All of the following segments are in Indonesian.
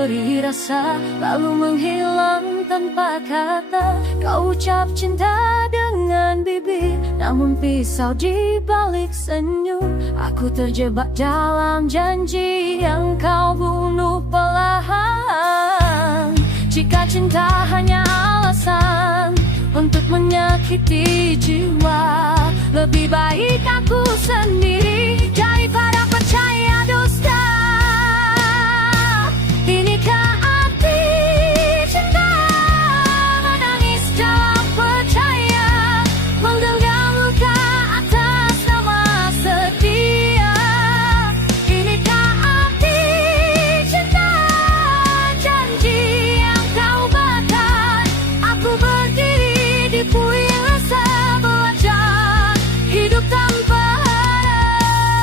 beri rasa, lalu menghilang tanpa kata. Kau ucap cinta dengan bibir, namun pisau di balik senyum. Aku terjebak dalam janji yang kau bunuh perlahan. Jika cinta hanya alasan untuk menyakiti jiwa, lebih baik aku sendiri daripada percaya dusta. Inikah arti cinta? Menangis dalam percaya, menggenggam luka atas nama setia. Inikah arti cinta? Janji yang kau bakar. Aku berdiri di puing rasa, belajar hidup tanpa harap.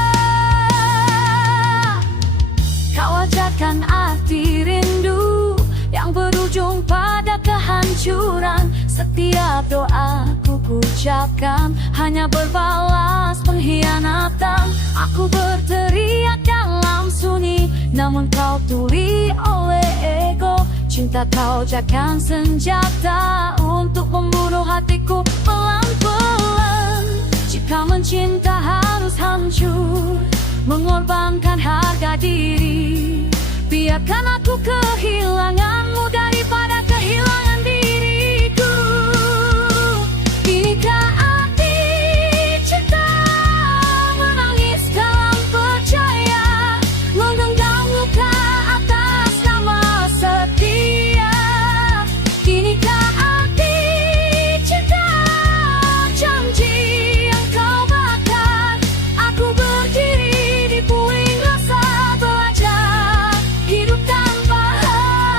Kau ajarkan arti rindu yang berujung pada kehancuran. Setiap doaku ucapkan hanya berbalas pengkhianatan. Aku berteriak dalam sunyi, namun kau tuli oleh ego. Cinta kau jadikan senjata untuk membunuh hatiku pelan-pelan. Jika mencinta harus hancur, mengorbankan harga diri, biarkan aku kehilanganmu daripada kehilangan diriku. Inikah arti cinta? Menangis dalam percaya, menggenggam luka atas nama setia. Inikah arti cinta? Janji yang kau bakar. Aku berdiri di puing rasa, belajar hidup tanpa harap.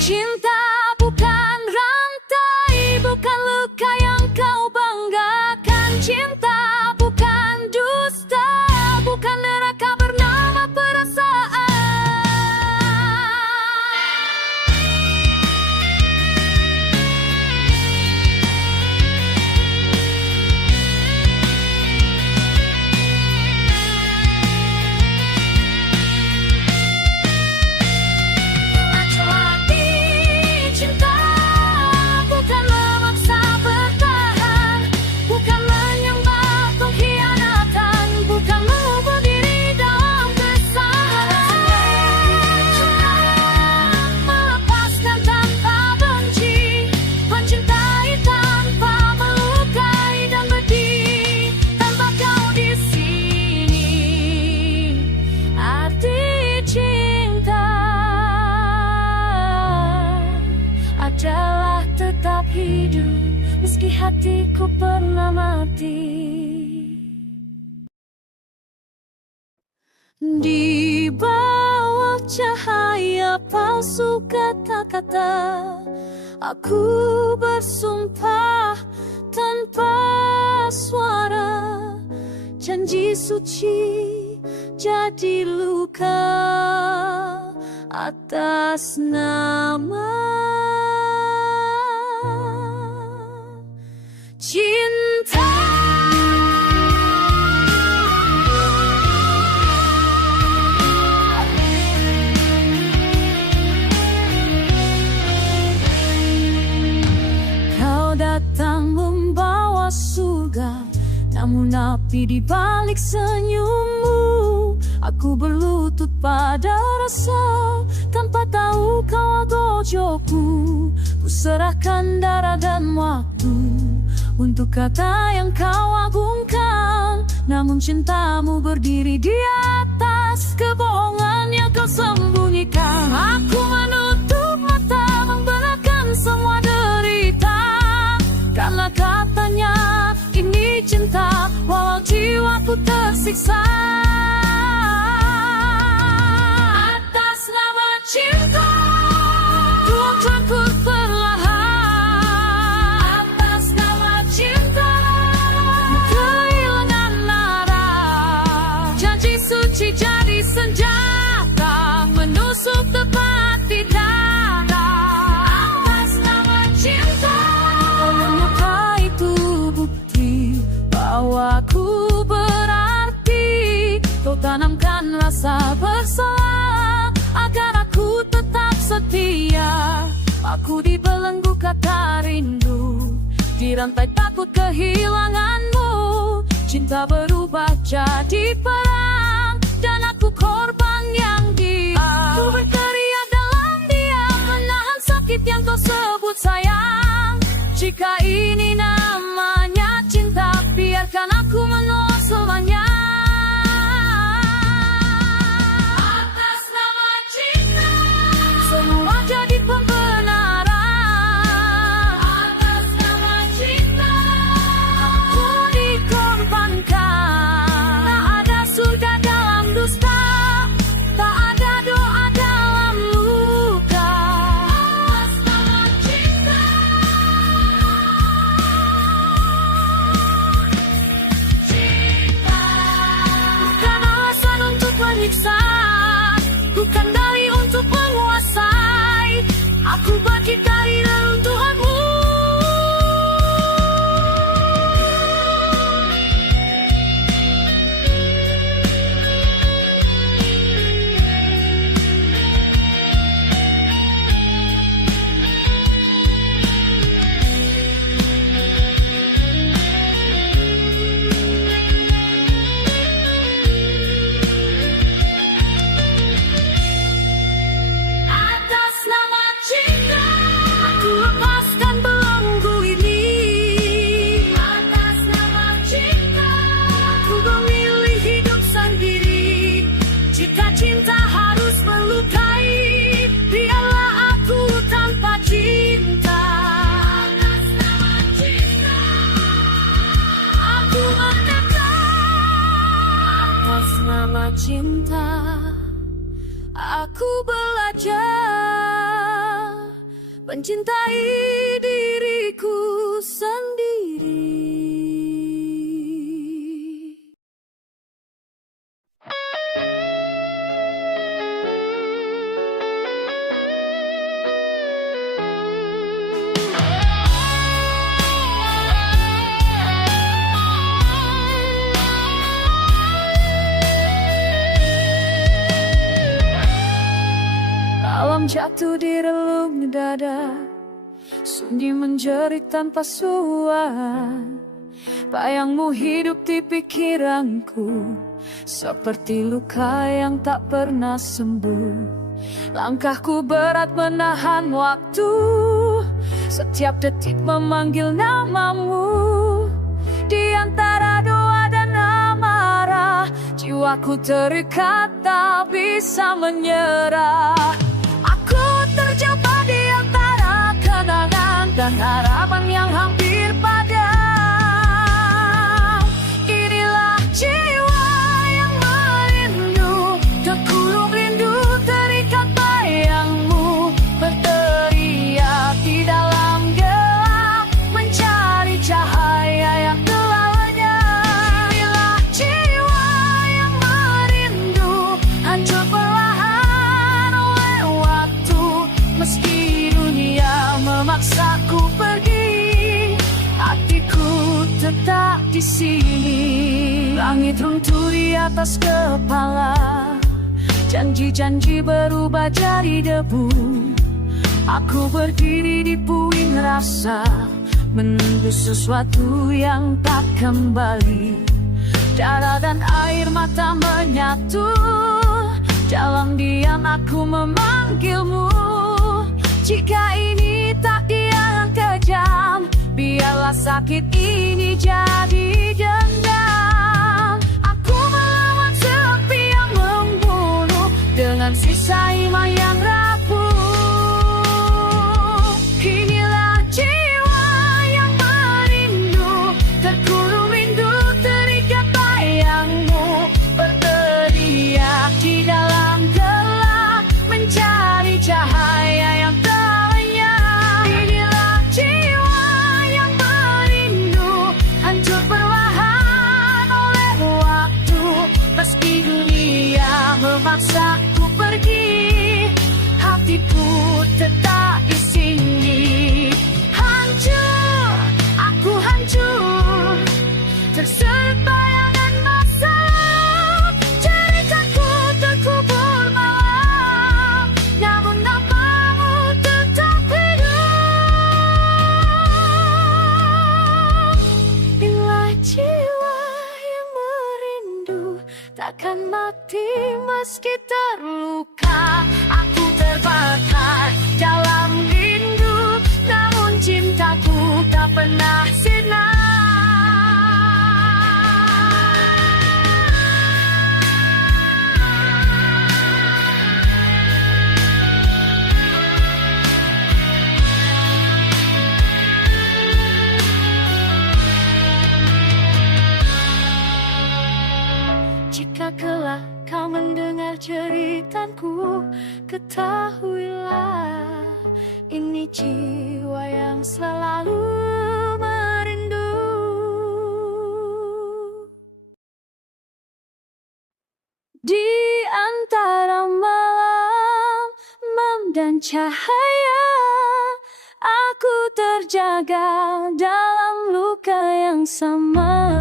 Cinta bukan rantai, bukan luka yang kau banggakan. Cinta bukan dusta, bukan neraka bernama perasaan. Arti cinta bukan memaksa bertahan, bukan menyembah pengkhianatan, bukan mengubur diri dalam kesalahan. Melepaskan tanpa benci, mencintai tanpa melukai, dan berdiri tanpa kau di sini. Arti cinta adalah tetap hidup meski hatiku pernah mati. Di bawah cahaya palsu kata-kata, aku bersumpah tanpa suara. Janji suci jadi luka atas nama cinta. Kau datang membawa surga, namun api di balik senyummu. Aku berlutut pada rasa, tanpa tahu kau gojokku. Ku serahkan darah dan waktu untuk kata yang kau agungkan. Namun cintamu berdiri di atas kebohongan yang kau sembunyikan. Aku menutup mata, membenarkan semua derita, karena katanya ini cinta, walau jiwaku tersiksa. Atas nama cinta, Tuhan takut perlahan. Atas nama cinta, kehilangan arah. Janji suci jadi senjata, menusuk tepat di dada. Atas nama cinta, menyukai tubuhku rantai takut kehilanganmu. Cinta berubah jadi perang, dan aku korban yang diam. Ku berteriak dalam diam, menahan sakit yang kau sebut sayang. Jika ini namanya cinta, biarkan aku menolak selamanya. Atas nama cinta, semua jadi pembenaran. Atas nama cinta, aku dikorbankan. Tak ada surga dalam dusta, tak ada doa dalam luka. Atas nama cinta, bukan alasan untuk menyiksa, bukan dalih untuk menguasai. Aku bangkit dari reruntuhanmu. Atas nama cinta, aku lepaskan belenggu ini. Atas nama cinta, aku memilih hidup sendiri. Jika cinta harus melukai, biarlah aku tanpa cinta. Atas nama cinta, aku merdeka. Atas nama cinta, aku belajar mencintai diriku sendiri. Malam jatuh di relung dada, sunyi menjerit tanpa suara. Bayangmu hidup di pikiranku, seperti luka yang tak pernah sembuh. Langkahku berat menahan waktu, setiap detik memanggil namamu. Di antara doa dan amarah, jiwaku terikat tak bisa menyerah. Aku terjebak di antara kenangan dan harapan yang hampir padam. Inilah jiwa yang merindu, terkurung rindu, terikat bayangmu. Berteriak di dalam gelap, mencari cahaya yang telah lenyap. Inilah jiwa yang merindu, hancur perlahan oleh waktu. Meski dunia memaksaku pergi, hatiku tetap di sini. Langit runtuh di atas kepala, janji-janji berubah jadi debu. Aku berdiri di puing rasa, menunggu sesuatu yang tak kembali. Darah dan air mata menyatu, dalam diam aku memanggilmu. Jika ini takdir yang kejam, biarlah sakit ini jadi dendam. Aku melawan sepi yang membunuh, dengan sisa iman yang rapuh. Inilah jiwa yang merindu, terkurung rindu, terikat bayangmu. Berteriak di dalam gelap, mencari cahaya yang tak lenyap. Inilah jiwa yang merindu, hancur perlahan oleh waktu. Meski dunia memaksaku pergi, hati meski terluka. Aku terbakar dalam rindu, namun cintaku tak pernah sirna. Jika kelak kau mendengar ceritaku, ketahuilah ini jiwa yang selalu merindu. Di antara malam dan cahaya, aku terjaga dalam luka yang sama.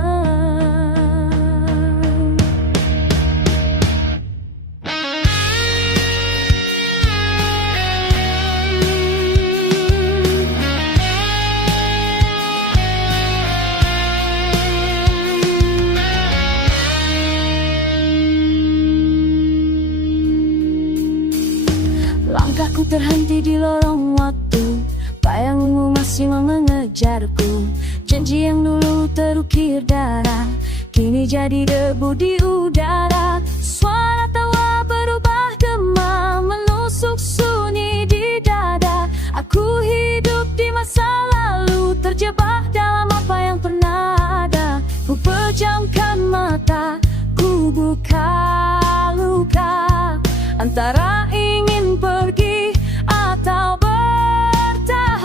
Langkahku terhenti di lorong waktu, bayangmu masih mengejarku. Janji yang dulu terukir darah, kini jadi debu di udara. Suara tawa berubah gema, menusuk sunyi di dada. Aku hidup di masa lalu, terjebak dalam apa yang pernah ada. Ku pejamkan mata, ku buka luka, antara ingin pergi atau bertahan.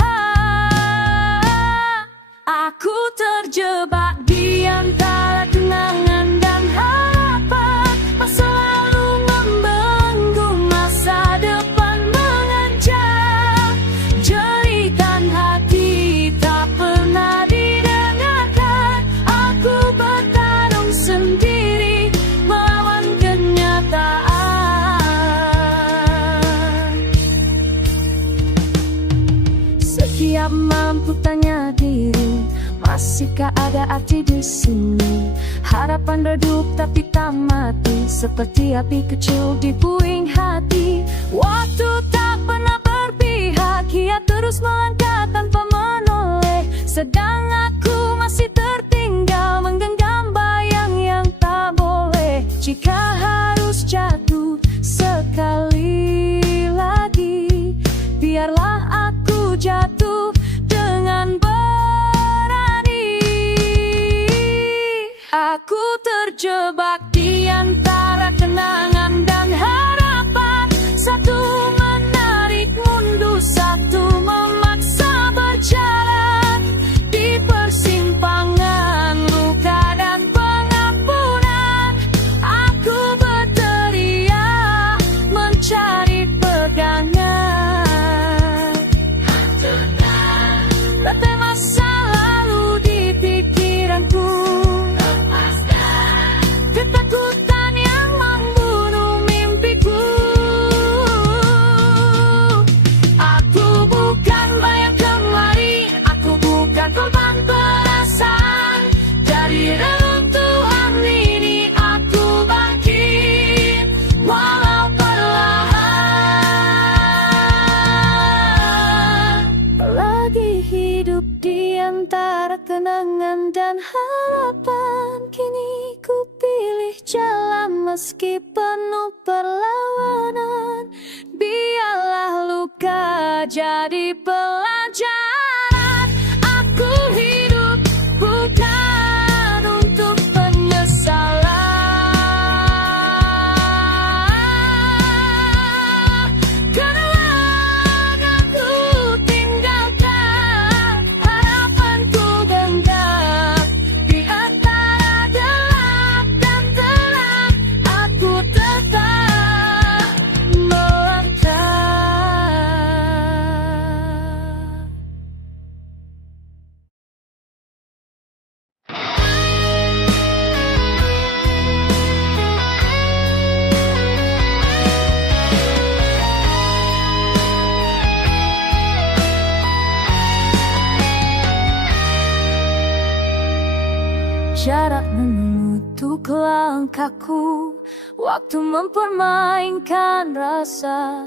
Aku terjebak di antara kenangan dan harapan. Masa lalu membelenggu, masa depan mengancam. Jeritan hati tak pernah didengarkan. Aku bertarung sendiri melawan kenyataan. Setiap malam ku tanya diri, masihkah ada arti di sini? Harapan redup tapi tak mati, seperti api kecil di puing hati. Waktu tak pernah berpihak, ia terus melangkah tanpa menoleh. Sedang aku masih tertinggal, menggenggam bayang yang tak boleh. Jika harus jatuh sekali lagi, biarlah aku jatuh dengan berani. Aku terjebak di antara kenangan dan harapan. Satu menarik mundur, satu memaksa berjalan. Di persimpangan luka dan pengampunan, aku berteriak mencari pegangan. Tetes masa lalu di pikiranku, ketakutan yang membunuh mimpiku. Aku bukan bayang kemari, aku bukan korban perasaan. Dari reruntuhan ini aku bangkit, walau perlahan. Lagi hidup di antara kenangan dan harapan. Kini ku pilih jalan meski penuh perlawanan. Biarlah luka jadi pelajaran. Aku hidup bukan untuk penyesalan. Kenangan aku tinggalkan, harapanku genggam. Di antara gelap dan terang, aku tetap melangkah. Jarak menutup langkahku, Waktu mempermainkan rasa,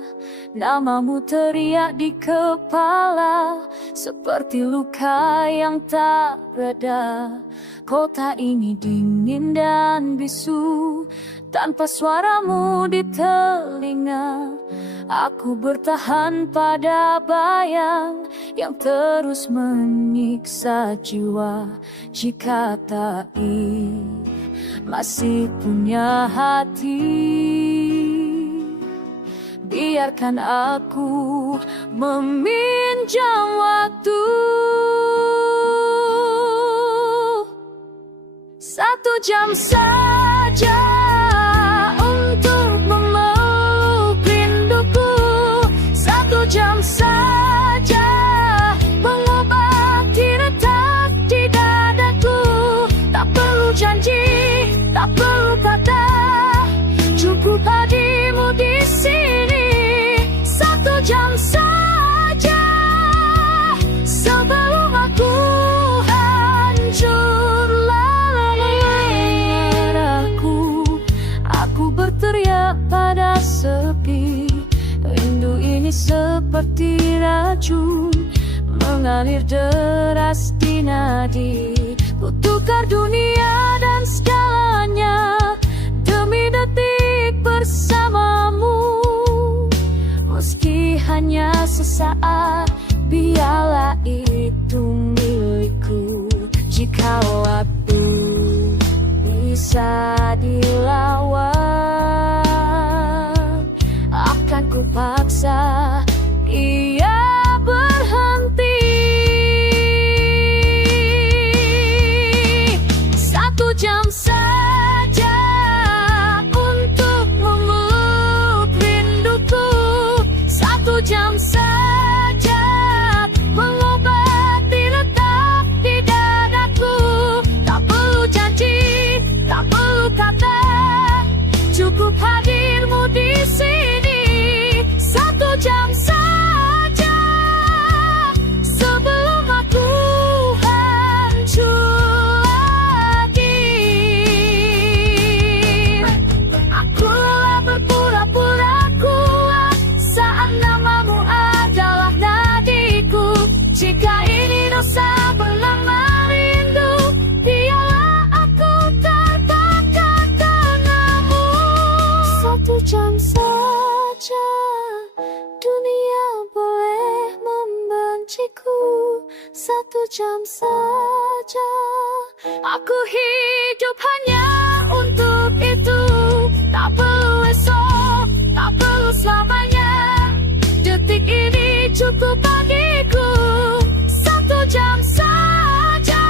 namamu teriak di kepala, seperti luka yang tak reda. Kota ini dingin dan bisu, tanpa suaramu di telinga. Aku bertahan pada bayang yang terus menyiksa jiwa. Jika tak masih punya hati, biarkan aku meminjam waktu. 1 jam saja untuk memeluk rinduku. 1 jam saja mengobati retak di dadaku. Tak perlu janji, tak perlu kata, cukup hadirmu di sini. 1 jam saja sebelum aku hancur. Aku berteriak pada sepi. Rindu ini seperti racun, mengalir deras di nadi. Ku tukar dunia dan segalanya demi detik bersamamu. Meski hanya sesaat, biarlah itu milikku. Jika waktu bisa dilawan, akan ku paksa ia berhenti. 1 jam saja untuk memeluk rinduku. 1 jam saja mengobati retak di dadaku. Tak perlu janji, tak perlu kata, cukup hadirmu di sini. 1 jam saja sebelum aku hancur lagi. Aku lelah berpura-pura kuat saat namamu adalah nadiku. Jika ini dosa bernama rindu, biarlah aku katakan denganmu. 1 jam saja dunia boleh membenciku. 1 jam saja aku hidup hanya untuk itu. Tak perlu esok, tak perlu selamanya, detik ini cukup bagiku. 1 jam saja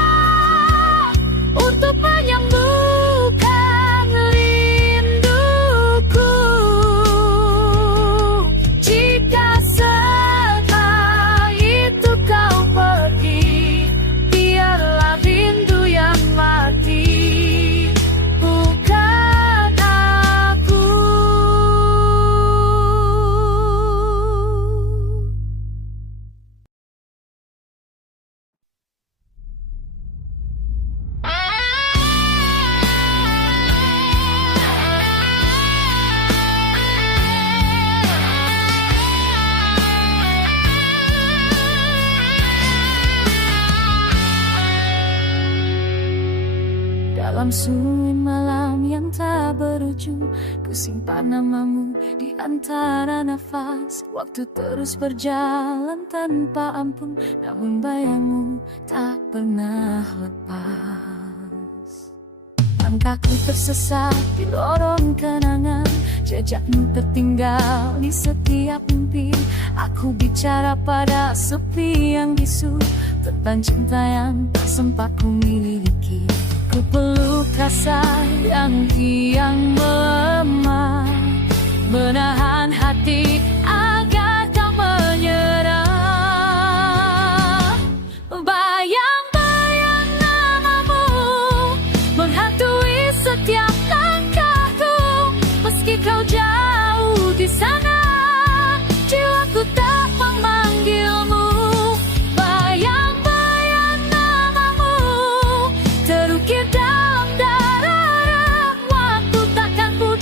untuk menyembuhkan rinduku. Jika setelah itu kau pergi, biarlah rindu yang mati, bukan aku. Dalam sunyi malam yang tak berujung, ku simpan namamu di antara nafas. Waktu terus berjalan tanpa ampun, namun bayangmu tak pernah lepas. Langkahku tersesat di lorong kenangan, jejakmu tertinggal di setiap mimpi. Aku bicara pada sepi yang bisu, tentang cinta yang tak sempat ku miliki. Ku peluk rasa yang kian melemah, menahan hati agar tak menyerah. Bayang-bayang namamu menghantui setiap langkahku. Meski kau jauh di sana, jiwaku tak memanggilmu. Bayang-bayang namamu terukir dalam darah. Waktu takkan ku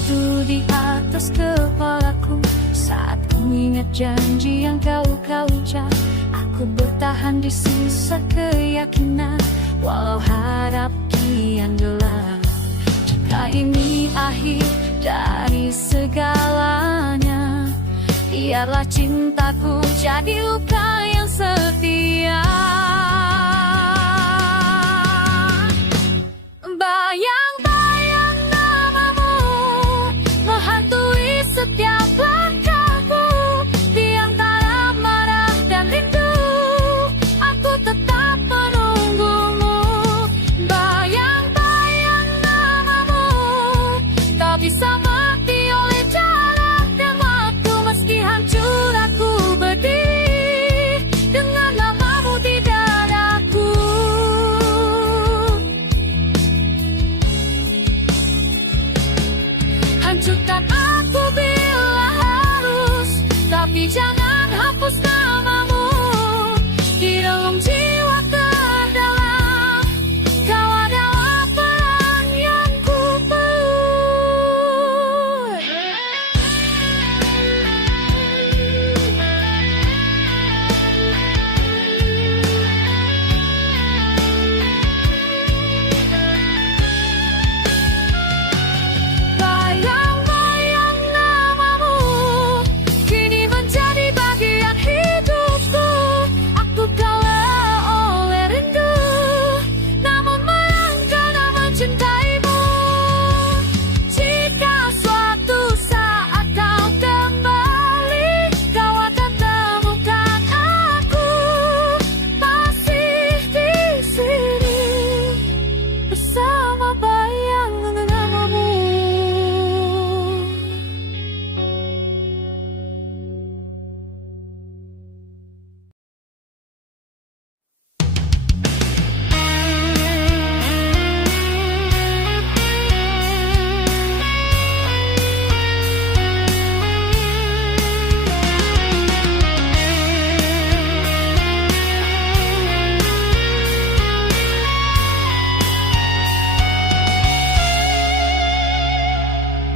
hantu di atas kepalaku. Saat ku ingat janji yang kau ucap, aku bertahan di sisa keyakinan, walau harap kian gelap. Jika ini akhir dari segalanya, biarlah cintaku jadi luka yang setia. Bayang-bayang namamu menghantui setiap langkahku. Di antara marah dan rindu, aku tetap menunggumu. Bayang-bayang namamu tak bisa mati oleh jarak dan waktu. Meski hancur aku berdiri dengan namamu di dadaku. Hancurkan aku bila harus, tapi jangan hapus namamu di dalam jiwa terdalam. Kau adalah peran yang ku perlu. Bayang-bayang namamu kini menjadi bagian hidupku. Aku kalah oleh rindu, namun melangkah mencintaimu. Jika suatu saat kau kembali, kau akan temukan aku masih di sini bersama bayang namamu.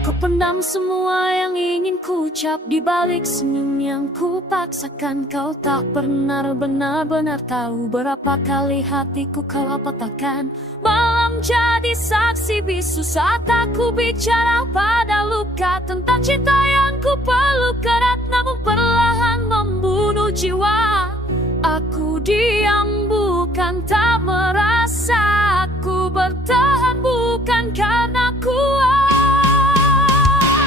Ku pendam semua yang ingin ku ucap di balik senyum yang ku paksakan. Kau tak pernah benar-benar tahu berapa kali hatiku kau patahkan. Malam jadi saksi bisu saat aku bicara pada luka tentang cinta yang ku peluk erat, namun perlahan membunuh jiwa. Aku diam bukan tak merasa, aku bertahan bukan karena kuat.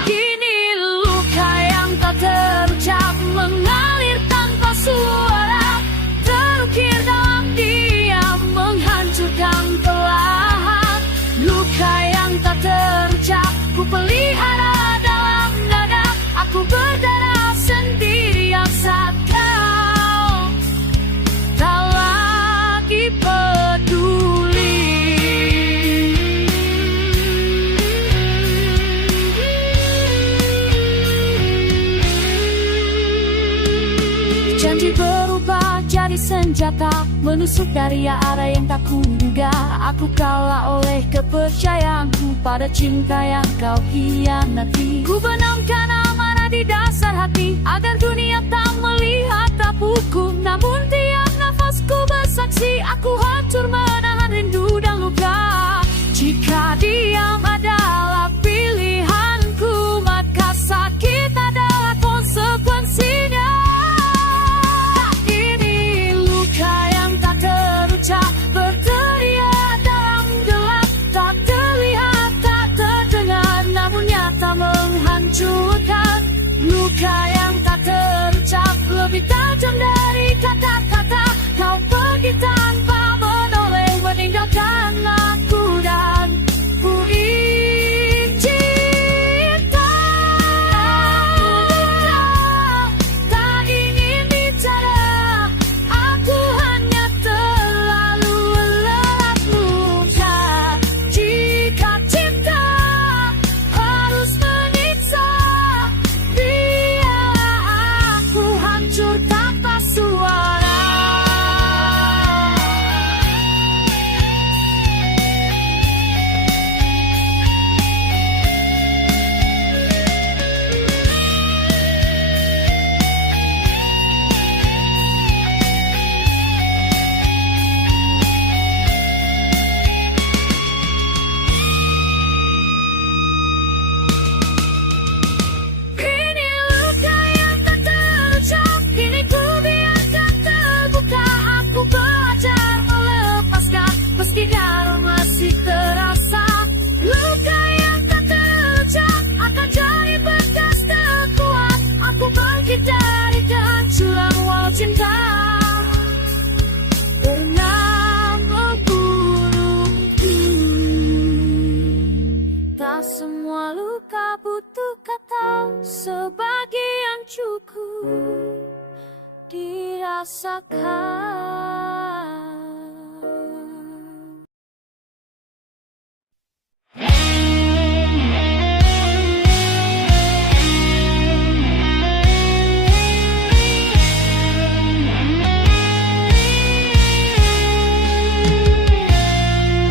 Kini luka yang tak terucap mengalir tanpa suara, terukir dalam diam menghancurkan perlahan. Luka yang tak terucap ku pelihara dalam dada, aku berdarah sendirian saat kau tak lagi peduli. Janji berubah jadi senjata, menusuk dari arah yang tak kuduga. Aku kalah oleh kepercayaanku pada cinta yang kau hianati. Ku benamkan amanah di dasar hati agar dunia tak melihat rapuhku. Namun tiap nafasku bersaksi, aku hancur menahan rindu dan luka. Jika diam adalah pilihanku, maka sakit adalah konsekuensinya. Berteriak dalam gelap, tak terlihat, tak terdengar, namun nyata menghancurkan. Luka yang tak terucap lebih tajam dari kata-kata. Kau pergi tanpa menoleh, meninggalkan aku dan ku ingin semua luka butuh kata, sebagian cukup dirasakan.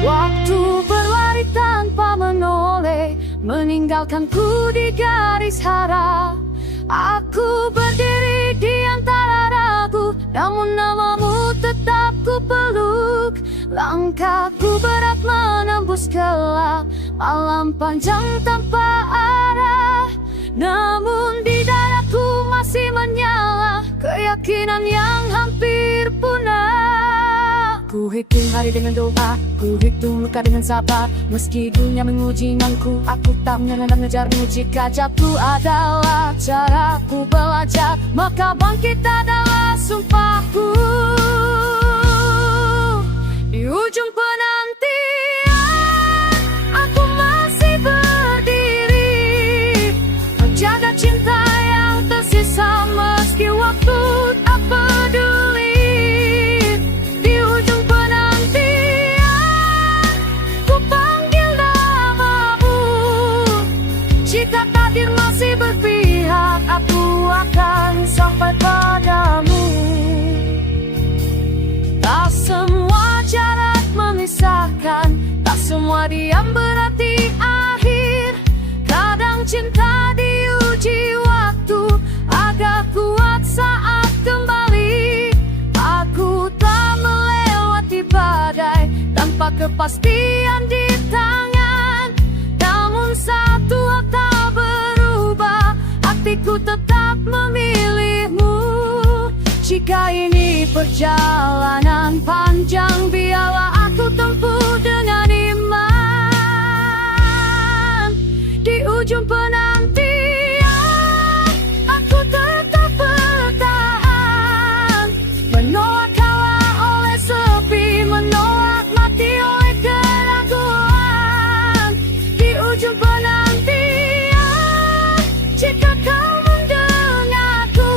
Waktu berlari tanpa menoleh, meninggalkanku di garis hara. Aku berdiri di antara ragu, namun namamu tetap ku peluk. Langkahku berat menembus gelap, malam panjang tanpa arah. Namun di dadaku masih menyala keyakinan yang hampir punah. Ku hitung hari dengan doa, ku hitung luka dengan sabar. Meski dunia menguji imanku, aku tak menyerah dan mengejarmu. Jika jatuh adalah caraku belajar, maka bangkit adalah sumpahku. Di ujung penantian, aku masih berdiri, menjaga cinta yang tersisa meski waktu tak peduli. Jika takdir masih berpihak, aku akan sampai padamu. Tak semua jarak memisahkan, tak semua diam berarti akhir. Kadang cinta diuji waktu agar kuat saat kembali. Aku tak melewati badai tanpa kepastian di tangan. Namun satu hal tak berubah, hatiku tetap memilihmu. Jika ini perjalanan panjang, biarlah aku tempuh dengan iman. Di ujung penantian, aku tetap bertahan, menolak kalah oleh sepi, menolak mati oleh keraguan. Di ujung penantian, jika kau mendengarku,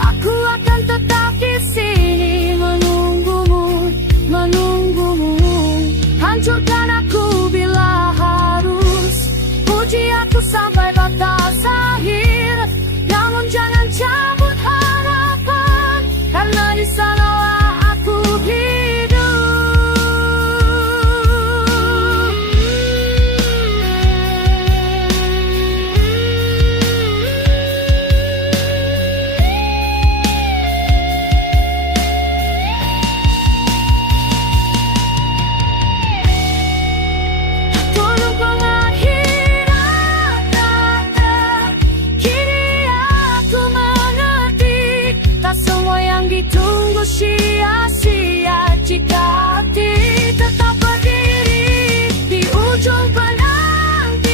aku akan tetap di sini menunggumu, menunggumu. Hancurkan aku bila harus, puji aku sampai batas akhir. Namun jangan cabut harapan, karena di sanalah aku hidup. Tolong pengakhiran kata, kini aku mengerti. Tak semua yang ditunggu sia-sia jika hati tetap berdiri. Di ujung penantian,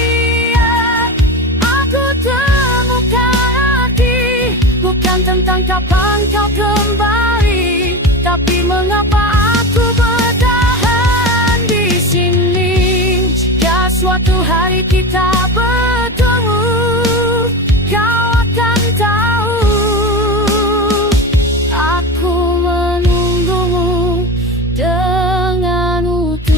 aku temukan hati. Bukan tentang kapan kau kembali, tapi mengapa aku bertahan di sini. Jika suatu hari kita bertemu, kau akan tahu aku menunggumu dengan utuh.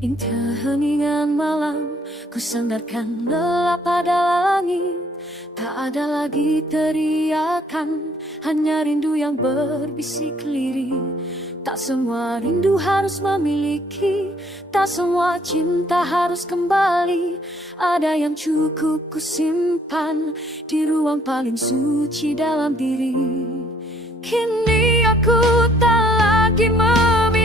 Indah heningan malam, ku sandarkan lelap pada langit. Tak ada lagi teriakan, hanya rindu yang berbisik lirih. Tak semua rindu harus memiliki, tak semua cinta harus kembali. Ada yang cukup ku simpan di ruang paling suci dalam diri. Kini aku tak lagi memiliki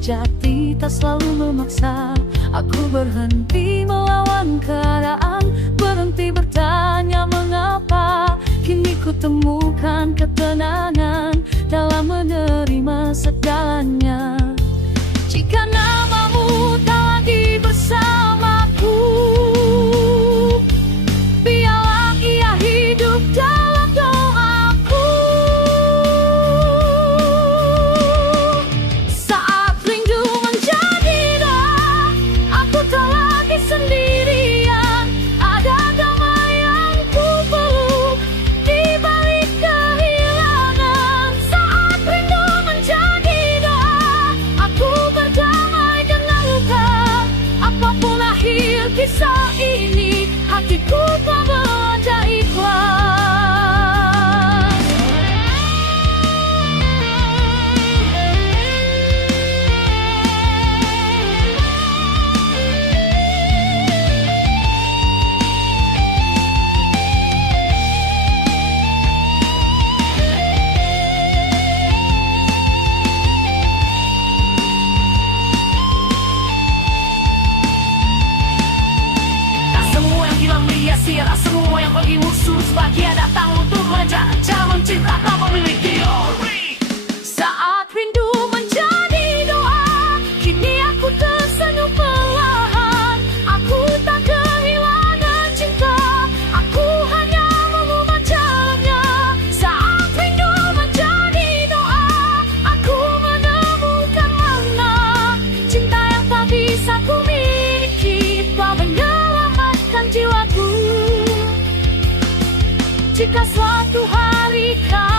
sejati tak selalu memaksa. Aku berhenti melawan keadaan, berhenti bertanya mengapa. Kini ku temukan ketenangan dalam menerima segalanya. Jika namamu tak lagi bersamaku, biarlah ia hidup dalam doaku. Saat rindu menjadi doa, aku tak lagi sendirian. Ada damai yang ku peluk di balik kehilangan. Saat rindu menjadi doa, aku berdamai dengan luka. Apapun akhir kisah ini, hatiku telah belajar ikhlas. Tak semua yang hilang sia-sia, tak semua yang pergi musuh sebagian datang untuk mengejar calon cinta tak memiliki ori. Saat rindu menjadi doa, kini aku tersenyum perlahan. Aku tak kehilangan cinta, aku hanya mengubah jalannya. Saat rindu menjadi doa, aku menemukan makna. Cinta yang tak bisa ku miliki telah menyelamatkan jiwaku. Jika suatu hari kau